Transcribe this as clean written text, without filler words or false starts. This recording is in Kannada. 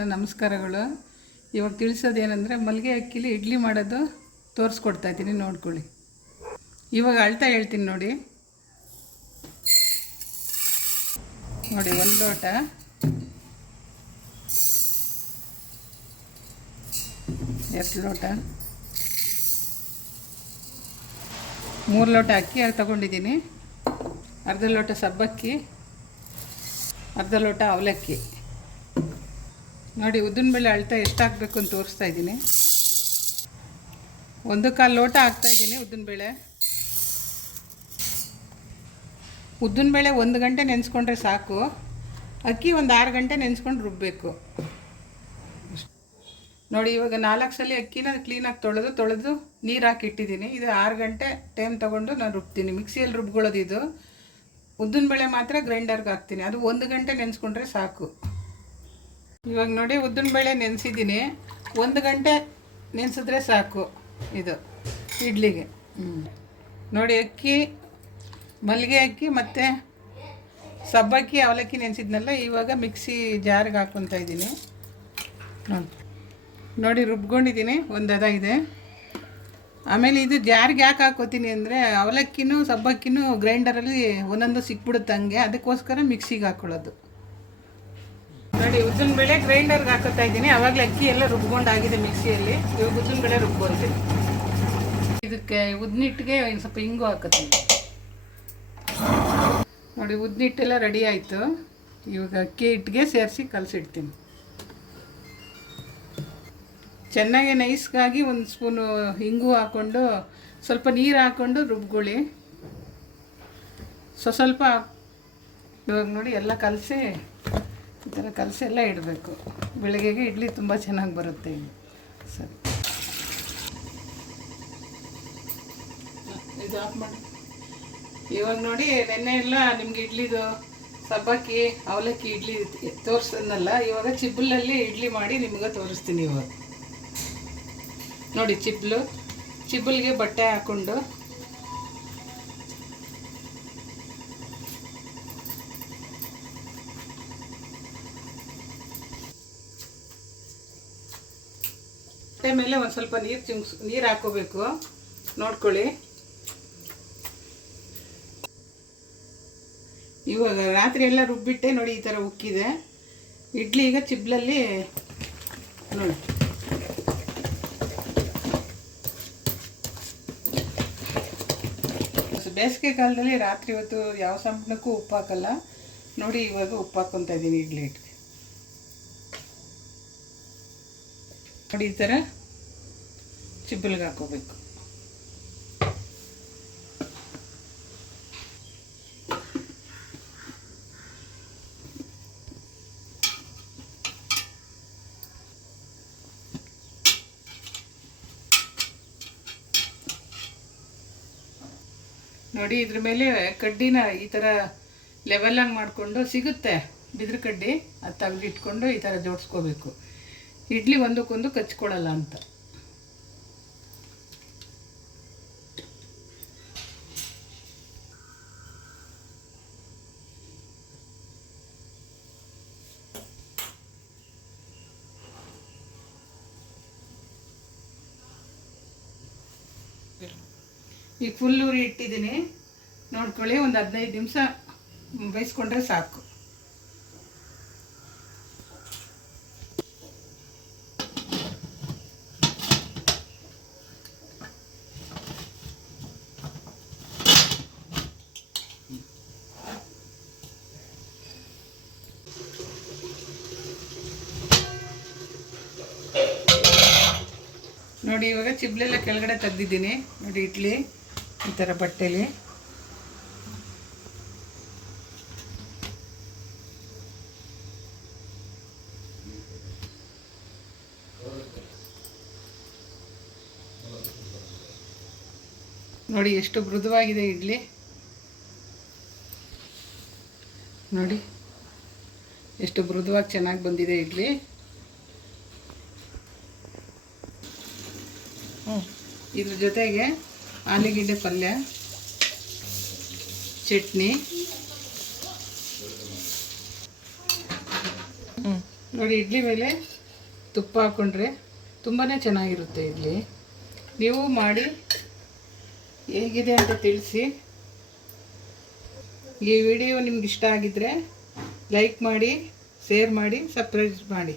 ನನ್ನ ನಮಸ್ಕಾರಗಳು. ಇವಾಗ ತಿಳಿಸೋದೇನೆಂದರೆ ಮಲ್ಲಿಗೆ ಅಕ್ಕಿಲಿ ಇಡ್ಲಿ ಮಾಡೋದು ತೋರಿಸ್ಕೊಡ್ತಾ ಇದ್ದೀನಿ, ನೋಡ್ಕೊಳ್ಳಿ. ಇವಾಗ ಅಳ್ತಾ ಹೇಳ್ತೀನಿ ನೋಡಿ. 1 ಲೋಟ, 2 ಲೋಟ, 3 ಲೋಟ ಅಕ್ಕಿ ತಗೊಂಡಿದ್ದೀನಿ. ಅರ್ಧ ಲೋಟ ಸಬ್ಬಕ್ಕಿ, ಅರ್ಧ ಲೋಟ ಅವಲಕ್ಕಿ. ನೋಡಿ ಉದ್ದಿನಬೇಳೆ ಅಳ್ತಾ ಎಷ್ಟು ಹಾಕಬೇಕು ಅಂತ ತೋರಿಸ್ತಾ ಇದ್ದೀನಿ. 1/4 ಲೋಟ ಹಾಕ್ತಾಯಿದ್ದೀನಿ ಉದ್ದಿನಬೇಳೆ. ಉದ್ದಿನಬೇಳೆ 1 ಗಂಟೆ ನೆನೆಸ್ಕೊಂಡ್ರೆ ಸಾಕು. ಅಕ್ಕಿ ಒಂದು 6 ಗಂಟೆ ನೆನೆಸ್ಕೊಂಡು ರುಬ್ಬಬೇಕು. ನೋಡಿ ಇವಾಗ 4 ಸಲ ಅಕ್ಕಿನ ಕ್ಲೀನಾಗಿ ತೊಳೆದು ನೀರು ಹಾಕಿಟ್ಟಿದ್ದೀನಿ. ಇದು 6 ಗಂಟೆ ಟೈಮ್ ತೊಗೊಂಡು ನಾನು ರುಬ್ತೀನಿ. ಮಿಕ್ಸಿಯಲ್ಲಿ ರುಬ್ಕೊಳ್ಳೋದು ಇದು. ಉದ್ದಿನಬೇಳೆ ಮಾತ್ರ ಗ್ರೈಂಡರ್ಗೆ ಹಾಕ್ತೀನಿ. ಅದು 1 ಗಂಟೆ ನೆನೆಸ್ಕೊಂಡ್ರೆ ಸಾಕು. ಇವಾಗ ನೋಡಿ ಉದ್ದಿನಬೇಳೆ ನೆನೆಸಿದ್ದೀನಿ. 1 ಗಂಟೆ ನೆನೆಸಿದ್ರೆ ಸಾಕು ಇದು ಇಡ್ಲಿಗೆ. ನೋಡಿ ಅಕ್ಕಿ, ಮಲ್ಲಿಗೆ ಅಕ್ಕಿ ಮತ್ತು ಸಬ್ಬಕ್ಕಿ ಅವಲಕ್ಕಿ ನೆನೆಸಿದ್ನಲ್ಲ, ಇವಾಗ ಮಿಕ್ಸಿ ಜಾರಿಗೆ ಹಾಕ್ಕೊತಾ ಇದ್ದೀನಿ. ನೋಡಿ ರುಬ್ಕೊಂಡಿದ್ದೀನಿ, ಒಂದು ಹದ ಇದೆ. ಆಮೇಲೆ ಇದು ಜಾರಿಗೆ ಯಾಕೆ ಹಾಕೋತೀನಿ ಅಂದರೆ ಅವಲಕ್ಕಿನೂ ಸಬ್ಬಕ್ಕಿನೂ ಗ್ರೈಂಡರಲ್ಲಿ ಒಂದೊಂದು ಸಿಕ್ಬಿಡುತ್ತೆ ಹಂಗೆ, ಅದಕ್ಕೋಸ್ಕರ ಮಿಕ್ಸಿಗೆ ಹಾಕ್ಕೊಳ್ಳೋದು. ನೋಡಿ ಉದ್ದಿನಬೇಳೆ ಗ್ರೈಂಡರ್ಗೆ ಹಾಕೋತಾ ಇದ್ದೀನಿ. ಆವಾಗಲೇ ಅಕ್ಕಿ ಎಲ್ಲ ರುಬ್ಕೊಂಡಾಗಿದೆ ಮಿಕ್ಸಿಯಲ್ಲಿ. ಇವಾಗ ಉದ್ದಿನಬೇಳೆ ರುಬ್ಕೊಳ್ತೀನಿ. ಇದಕ್ಕೆ ಉದ್ದಿನಿಟ್ಟಿಗೆ ಒಂದು ಸ್ವಲ್ಪ ಹಿಂಗು ಹಾಕೋತೀನಿ. ನೋಡಿ ಉದ್ದಿನಿಟ್ಟೆಲ್ಲ ರೆಡಿ ಆಯಿತು. ಇವಾಗ ಅಕ್ಕಿ ಹಿಟ್ಟಿಗೆ ಸೇರಿಸಿ ಕಲಸಿಡ್ತೀನಿ. ಚೆನ್ನಾಗಿ ನೈಸ್ಗಾಗಿ 1 ಸ್ಪೂನು ಹಿಂಗು ಹಾಕ್ಕೊಂಡು ಸ್ವಲ್ಪ ನೀರು ಹಾಕ್ಕೊಂಡು ರುಬ್ಕೊಳ್ಳಿ. ಸ್ವಲ್ಪ ಇವಾಗ ನೋಡಿ ಎಲ್ಲ ಕಲಸಿ ಈ ಥರ ಕಲಸಿ ಎಲ್ಲ ಇಡಬೇಕು. ಬೆಳಗ್ಗೆಗೆ ಇಡ್ಲಿ ತುಂಬ ಚೆನ್ನಾಗಿ ಬರುತ್ತೆ. ಸರಿ, ಇದು ಆಫ್ ಮಾಡಿ. ಇವಾಗ ನೋಡಿ ನೆನ್ನೆ ಎಲ್ಲ ನಿಮ್ಗೆ ಇಡ್ಲಿದು ಸಬ್ಬಕ್ಕಿ ಅವಲಕ್ಕಿ ಇಡ್ಲಿ ತೋರಿಸೋದನ್ನಲ್ಲ, ಇವಾಗ ಚಿಬ್ಬಲಲ್ಲಿ ಇಡ್ಲಿ ಮಾಡಿ ನಿಮ್ಗೆ ತೋರಿಸ್ತೀನಿ. ಇವಾಗ ನೋಡಿ ಚಿಬ್ಬಲ್ಗೆ ಬಟ್ಟೆ ಹಾಕ್ಕೊಂಡು ಬಟ್ಟೆ ಮೇಲೆ ಒಂದು ಸ್ವಲ್ಪ ನೀರು ಹಾಕೋಬೇಕು. ನೋಡ್ಕೊಳ್ಳಿ. ಇವಾಗ ರಾತ್ರಿ ಎಲ್ಲ ರುಬ್ಬಿಟ್ಟೆ ನೋಡಿ ಈ ಥರ ಉಕ್ಕಿದೆ ಇಡ್ಲಿ. ಈಗ ಚಿಬ್ಲಲ್ಲಿ ನೋಡಿ ಬೇಸಿಗೆ ಕಾಲದಲ್ಲಿ ರಾತ್ರಿ ಹೊತ್ತು ಯಾವ ಸಂಪಣಕ್ಕೂ ಉಪ್ಪು ಹಾಕಲ್ಲ. ನೋಡಿ ಇವಾಗ ಉಪ್ಪು ಹಾಕ್ಕೊತಾ ಇದ್ದೀನಿ ಇಡ್ಲಿ ಹಿಟ್ಟಿಗೆ. ನೋಡಿ ಈ ಥರ ಚಿಬ್ಬಲ್ಗೆ ಹಾಕೋಬೇಕು. ನೋಡಿ ಇದ್ರ ಮೇಲೆ ಕಡ್ಡಿನ ಈ ಥರ ಲೆವೆಲಾಗಿ ಮಾಡಿಕೊಂಡು ಸಿಗುತ್ತೆ ಬಿದ್ರ ಕಡ್ಡಿ, ಅದು ತೆಗೆದಿಟ್ಕೊಂಡು ಈ ಥರ ಜೋಡಿಸ್ಕೋಬೇಕು. ಇಡ್ಲಿ ಒಂದಕ್ಕೊಂದು ಕಚ್ಕೊಳ್ಳಲ್ಲ ಅಂತ. ಈಗ ಫುಲ್ ಉರಿ ಇಟ್ಟಿದ್ದೀನಿ. ನೋಡ್ಕೊಳ್ಳಿ, ಒಂದು 15 ನಿಮಿಷ ಬೇಯಿಸ್ಕೊಂಡ್ರೆ ಸಾಕು. ನೋಡಿ ಇವಾಗ ಚಿಬ್ಲೆಲ್ಲ ಕೆಳಗಡೆ ತೆಗ್ದಿದ್ದೀನಿ. ನೋಡಿ ಇಡ್ಲಿ ಈ ಥರ ಬಟ್ಟೆಲಿ ನೋಡಿ ಎಷ್ಟು ಮೃದುವಾಗಿದೆ ಇಡ್ಲಿ. ನೋಡಿ ಎಷ್ಟು ಮೃದುವಾಗಿ ಚೆನ್ನಾಗಿ ಬಂದಿದೆ ಇಡ್ಲಿ. ಇದ್ರ ಜೊತೆಗೆ ಆಲೂಗೆಡ್ಡೆ ಪಲ್ಯ, ಚಟ್ನಿ, ನೋಡಿ, ಇಡ್ಲಿ ಮೇಲೆ ತುಪ್ಪ ಹಾಕ್ಕೊಂಡ್ರೆ ತುಂಬಾ ಚೆನ್ನಾಗಿರುತ್ತೆ ಇಡ್ಲಿ. ನೀವು ಮಾಡಿ ಹೇಗಿದೆ ಅಂತ ತಿಳಿಸಿ. ಈ ವಿಡಿಯೋ ನಿಮ್ಗೆ ಇಷ್ಟ ಆಗಿದ್ದರೆ ಲೈಕ್ ಮಾಡಿ, ಶೇರ್ ಮಾಡಿ, ಸಬ್ಸ್ಕ್ರೈಬ್ ಮಾಡಿ.